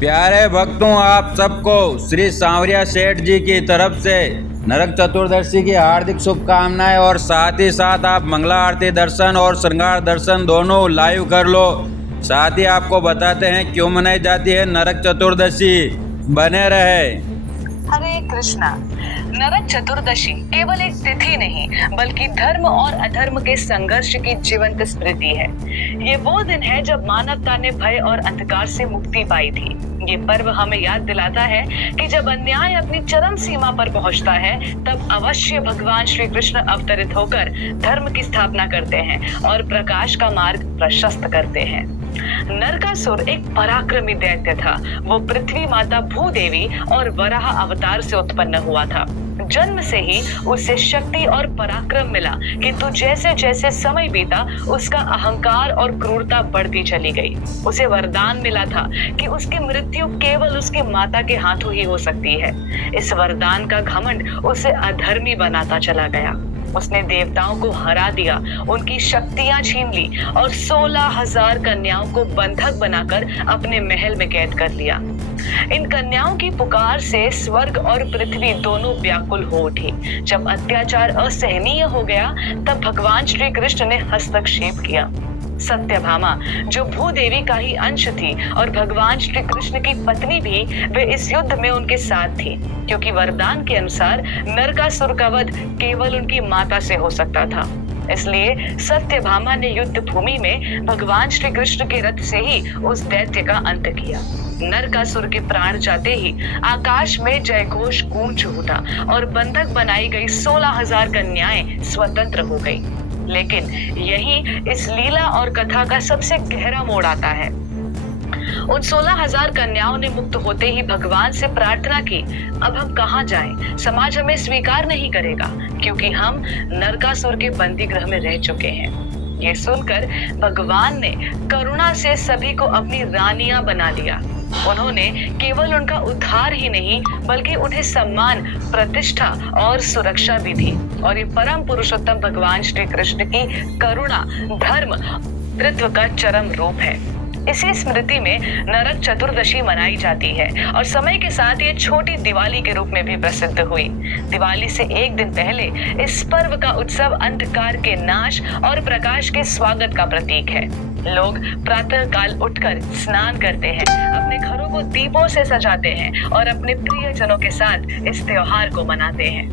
प्यारे भक्तों, आप सबको श्री सांवरिया सेठ जी की तरफ से नरक चतुर्दशी की हार्दिक शुभकामनाएं और साथ ही साथ आप मंगला आरती दर्शन और श्रृंगार दर्शन दोनों लाइव कर लो। साथ ही आपको बताते हैं क्यों मनाई जाती है नरक चतुर्दशी। बने रहे। हरे कृष्णा। नरक चतुर्दशी केवल एक तिथि नहीं बल्कि धर्म और अधर्म के संघर्ष की जीवंत स्मृति है। ये वो दिन है जब मानवता ने भय और अंधकार से मुक्ति पाई थी। ये पर्व हमें याद दिलाता है कि जब अन्याय अपनी चरम सीमा पर पहुंचता है तब अवश्य भगवान श्री कृष्ण अवतरित होकर धर्म की स्थापना करते हैं और प्रकाश का मार्ग प्रशस्त करते हैं। नरकासुर एक पराक्रमी दैत्य था। वो पृथ्वी माता भूदेवी और वराह अवतार से उत्पन्न हुआ था। जन्म से ही उसे शक्ति और पराक्रम मिला, किंतु जैसे जैसे समय बीता उसका अहंकार और क्रूरता बढ़ती चली गई। उसे वरदान मिला था कि उसकी मृत्यु केवल उसकी माता के हाथों ही हो सकती है। इस वरदान का घमंड उसे अधर्मी बनाता चला गया। उसने देवताओं को हरा दिया, उनकी शक्तियां छीन ली और 16,000 कन्याओं को बंधक बनाकर अपने महल में कैद कर लिया। इन कन्याओं की पुकार से स्वर्ग और पृथ्वी दोनों व्याकुल हो उठी। जब अत्याचार असहनीय हो गया तब भगवान श्री कृष्ण ने हस्तक्षेप किया। सत्यभामा जो भूदेवी का ही अंश थी और भगवान श्री कृष्ण की पत्नी भी, वे इस युद्ध में उनके साथ थी, क्योंकि वरदान के अनुसार नरकासुर का वध केवल उनकी माता से हो सकता था। इसलिए सत्यभामा ने युद्ध भूमि में भगवान श्री कृष्ण के रथ से ही उस दैत्य का अंत किया। नरकासुर के प्राण जाते ही आकाश में जयघोष गूंज उठा और बंधक बनाई गई 16,000 कन्याएं स्वतंत्र हो गई। लेकिन यही इस लीला और कथा का सबसे गहरा मोड़ आता है। उन 16,000 कन्याओं ने मुक्त होते ही भगवान से प्रार्थना की, अब हम कहाँ जाएं? समाज हमें स्वीकार नहीं करेगा क्योंकि हम नरकासुर के बंदी गृह में रह चुके हैं। ये सुनकर भगवान ने करुणा से सभी को अपनी रानियां बना लिया। उन्होंने केवल उनका उद्धार ही नहीं बल्कि उन्हें सम्मान, प्रतिष्ठा और सुरक्षा भी दी। और ये परम पुरुषोत्तम भगवान श्री कृष्ण की करुणा, धर्म, तत्व का चरम रूप है। इसी स्मृति में नरक चतुर्दशी मनाई जाती है और समय के साथ ये छोटी दिवाली के रूप में भी प्रसिद्ध हुई। दिवाली से एक दिन पहले इस पर्व का उत्सव अंधकार के नाश और प्रकाश के स्वागत का प्रतीक है। लोग प्रातः काल उठकर स्नान करते हैं, अपने घरों को दीपों से सजाते हैं और अपने प्रियजनों के साथ इस त्योहार को मनाते हैं।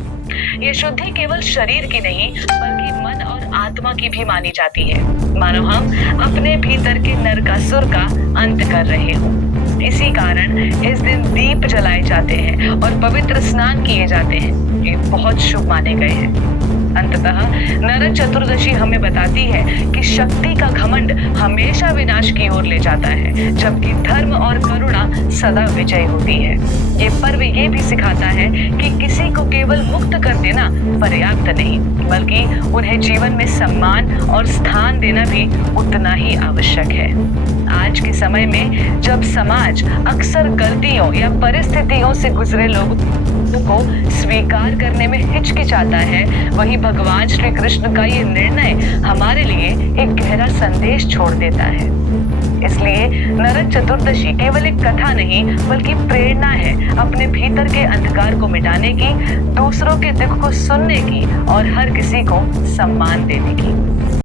ये शुद्धि केवल शरीर की नहीं बल्कि मन और आत्मा की भी मानी जाती है, मानो हम अपने भीतर के नरकासुर का अंत कर रहे हो। इसी कारण इस दिन दीप जलाए जाते हैं और पवित्र स्नान किए जाते हैं। ये बहुत शुभ माने गए हैं। अंततः नरक चतुर्दशी हमें बताती है कि शक्ति का घमंड हमेशा विनाश की ओर ले जाता है, जबकि धर्म और करुणा सदा विजय होती है। ये पर्व ये भी सिखाता है कि किसी को केवल मुक्त कर देना पर्याप्त नहीं, बल्कि उन्हें जीवन में सम्मान और स्थान देना भी उतना ही आवश्यक है। आज के समय में जब समाज अक्सर गलतियों या परिस्थितियों से गुजरे लोगों को स्वीकार करने में हिचकिचाता है, वहीं भगवान श्री कृष्ण का ये निर्णय हमारे लिए एक गहरा संदेश छोड़ देता है। इसलिए नरक चतुर्दशी केवल एक कथा नहीं बल्कि प्रेरणा है अपने भीतर के अंधकार को मिटाने की, दूसरों के दुख को सुनने की और हर किसी को सम्मान देने की।